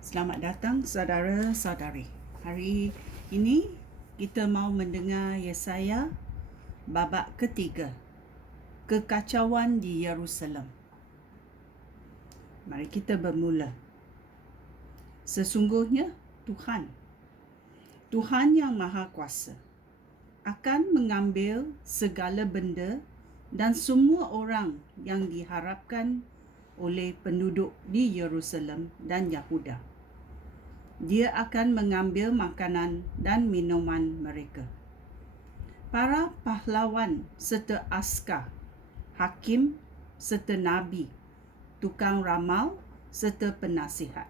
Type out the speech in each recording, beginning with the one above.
Selamat datang saudara-saudari. Hari ini kita mau mendengar Yesaya babak ketiga, Kekacauan di Yerusalem. Mari kita bermula. Sesungguhnya Tuhan yang Maha Kuasa akan mengambil segala benda dan semua orang yang diharapkan oleh penduduk di Yerusalem dan Yahuda. Dia akan mengambil makanan dan minuman mereka. Para pahlawan serta askar, hakim serta nabi, tukang ramal serta penasihat,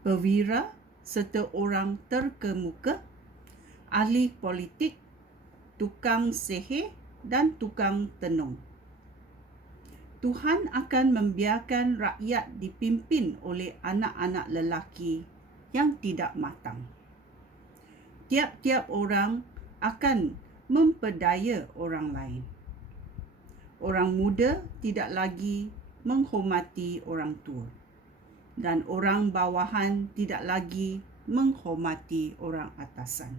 perwira serta orang terkemuka, ahli politik, tukang sihir dan tukang tenung. Tuhan akan membiarkan rakyat dipimpin oleh anak-anak lelaki yang tidak matang. Tiap-tiap orang akan memperdaya orang lain. Orang muda tidak lagi menghormati orang tua, dan orang bawahan tidak lagi menghormati orang atasan.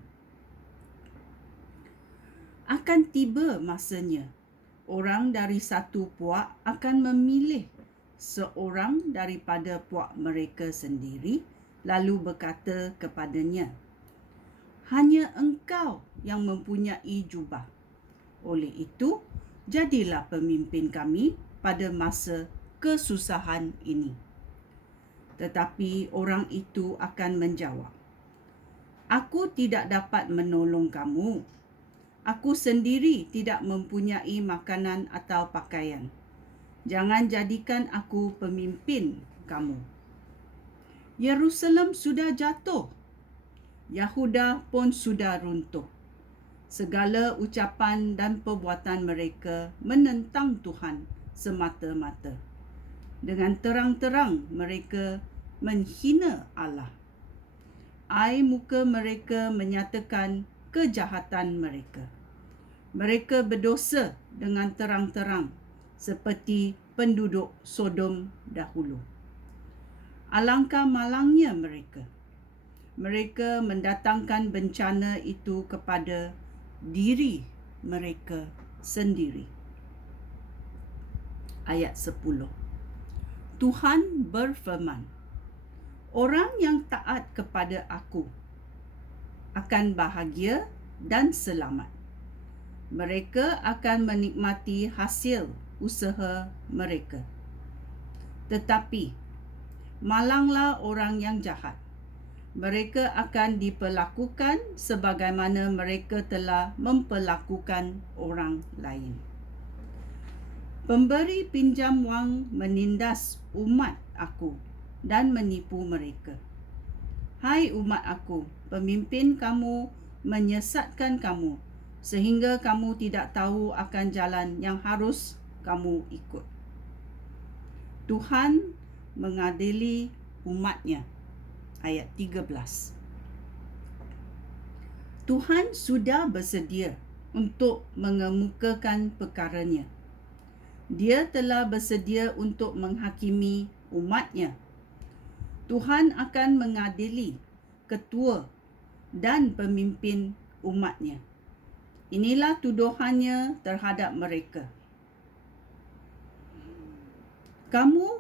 Akan tiba masanya orang dari satu puak akan memilih seorang daripada puak mereka sendiri, lalu berkata kepadanya, "Hanya engkau yang mempunyai jubah. Oleh itu, jadilah pemimpin kami pada masa kesusahan ini." Tetapi orang itu akan menjawab, "Aku tidak dapat menolong kamu. Aku sendiri tidak mempunyai makanan atau pakaian. Jangan jadikan aku pemimpin kamu." Yerusalem sudah jatuh. Yahuda pun sudah runtuh. Segala ucapan dan perbuatan mereka menentang Tuhan semata-mata. Dengan terang-terang mereka menghina Allah. Air muka mereka menyatakan kejahatan mereka. Mereka berdosa dengan terang-terang seperti penduduk Sodom dahulu. Alangkah malangnya mereka. Mereka mendatangkan bencana itu kepada diri mereka sendiri. Ayat 10. Tuhan berfirman, "Orang yang taat kepada aku akan bahagia dan selamat. Mereka akan menikmati hasil usaha mereka. Tetapi malanglah orang yang jahat. Mereka akan diperlakukan sebagaimana mereka telah memperlakukan orang lain." Pemberi pinjam wang menindas umat aku dan menipu mereka. Hai umat aku, pemimpin kamu menyesatkan kamu sehingga kamu tidak tahu akan jalan yang harus kamu ikut. Tuhan mengadili umatnya. Ayat 13. Tuhan sudah bersedia untuk mengemukakan perkaranya. Dia telah bersedia untuk menghakimi umatnya. Tuhan akan mengadili ketua dan pemimpin umatnya. Inilah tuduhannya terhadap mereka. Kamu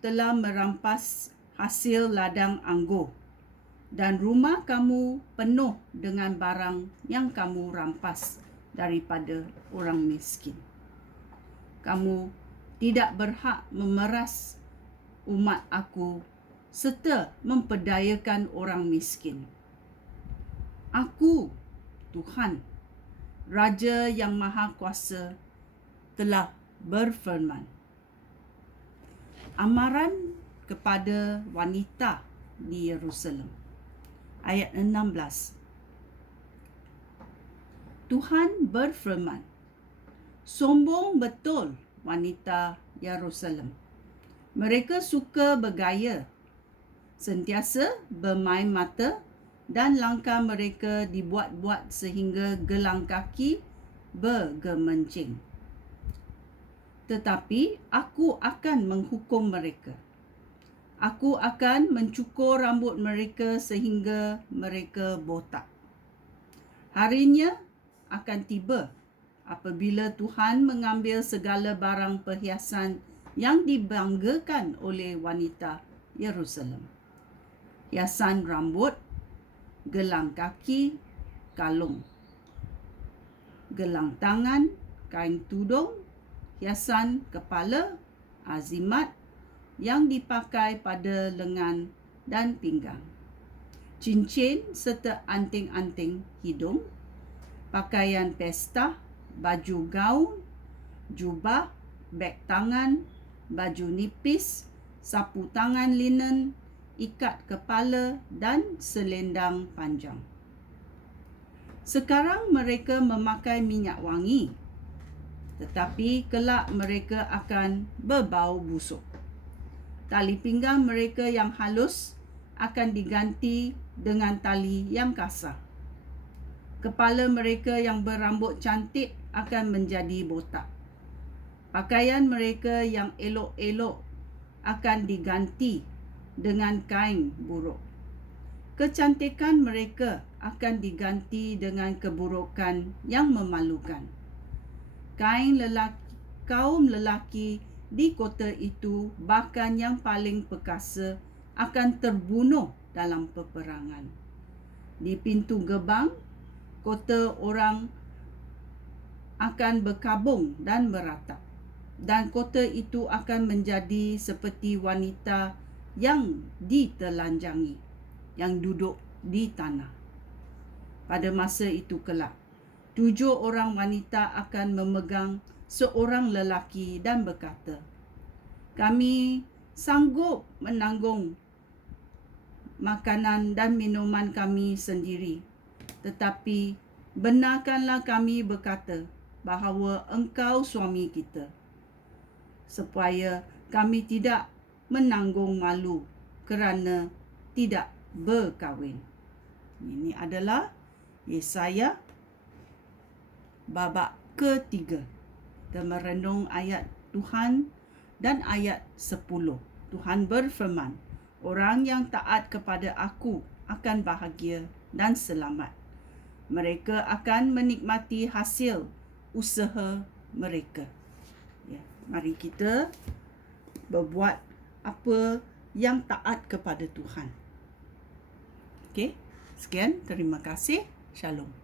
telah merampas hasil ladang anggur, dan rumah kamu penuh dengan barang yang kamu rampas daripada orang miskin. Kamu tidak berhak memeras umat aku serta memperdayakan orang miskin. Aku, Tuhan, Raja yang Maha Kuasa, telah berfirman. Amaran kepada wanita di Yerusalem. Ayat 16. Tuhan berfirman, "Sombong betul wanita Yerusalem. Mereka suka bergaya, sentiasa bermain mata, dan langkah mereka dibuat-buat sehingga gelang kaki bergemencing. Tetapi aku akan menghukum mereka. Aku akan mencukur rambut mereka sehingga mereka botak. Harinya akan tiba apabila Tuhan mengambil segala barang perhiasan yang dibanggakan oleh wanita Yerusalem. Hiasan rambut, gelang kaki, kalung, gelang tangan, kain tudung, hiasan kepala, azimat yang dipakai pada lengan dan pinggang, cincin serta anting-anting hidung, pakaian pesta, baju gaun, jubah, beg tangan, baju nipis, sapu tangan linen, ikat kepala dan selendang panjang. Sekarang mereka memakai minyak wangi, tetapi kelak mereka akan berbau busuk. Tali pinggang mereka yang halus akan diganti dengan tali yang kasar. Kepala mereka yang berambut cantik akan menjadi botak. Pakaian mereka yang elok-elok akan diganti dengan kain buruk. Kecantikan mereka akan diganti dengan keburukan yang memalukan. Kaum lelaki di kota itu, bahkan yang paling perkasa, akan terbunuh dalam peperangan. Di pintu gerbang kota, orang akan berkabung dan meratap, dan kota itu akan menjadi seperti wanita yang ditelanjangi, yang duduk di tanah. Pada masa itu kelak, 7 orang wanita akan memegang seorang lelaki dan berkata, "Kami sanggup menanggung makanan dan minuman kami sendiri, tetapi benarkanlah kami berkata bahawa engkau suami kita, supaya kami tidak menanggung malu kerana tidak berkahwin." Ini adalah Yesaya babak ketiga. Kita merenung ayat Tuhan dan ayat 10. Tuhan berfirman, "Orang yang taat kepada aku akan bahagia dan selamat. Mereka akan menikmati hasil usaha mereka." Ya, mari kita berbuat apa yang taat kepada Tuhan. Okey, sekian, terima kasih. Shalom.